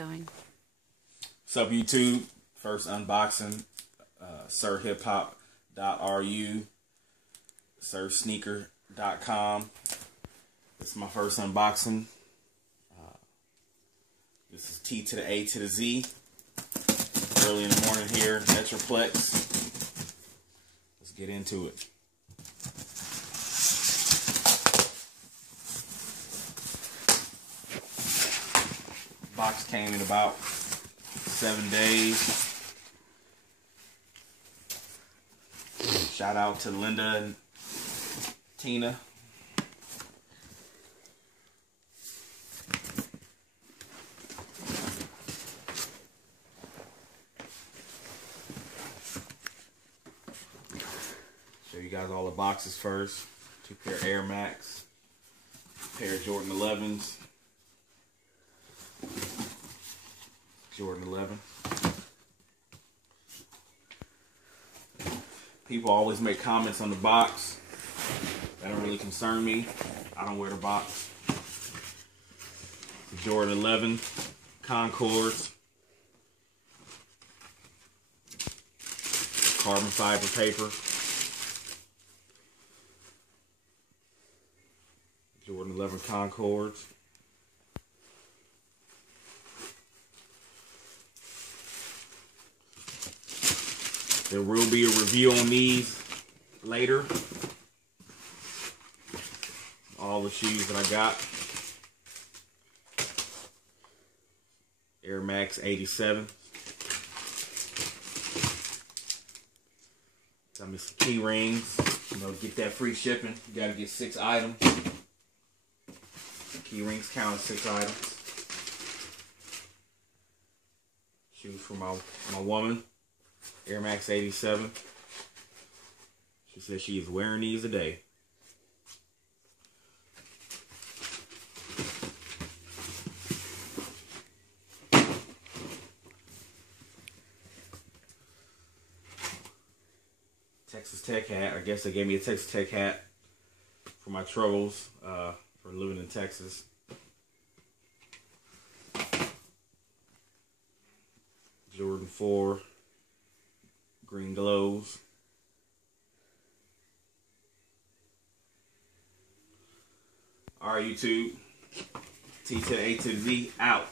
going. What's up, YouTube? First unboxing, sirhiphop.ru, sirsneaker.com. This is my first unboxing. This is T to the A to the Z. Early in the morning here, Metroplex. Let's get into it. Box came in about 7 days. Shout out to Linda and Tina. Show you guys all the boxes first. 2 pair of Air Max, pair of Jordan 11s. Jordan 11. People always make comments on the box. That don't really concern me. I don't wear the box. The Jordan 11 Concords. Carbon fiber paper. Jordan 11 Concords. There will be a review on these later. All the shoes that I got. Air Max 87. Got me some key rings. You know, get that free shipping. You gotta get 6 items. Key rings count as 6 items. Shoes for my woman. Air Max 87. She says she is wearing these today. Texas Tech hat. I guess they gave me a Texas Tech hat for my troubles for living in Texas. Jordan 4. Green glows. Alright, YouTube. T to the A to the Z out.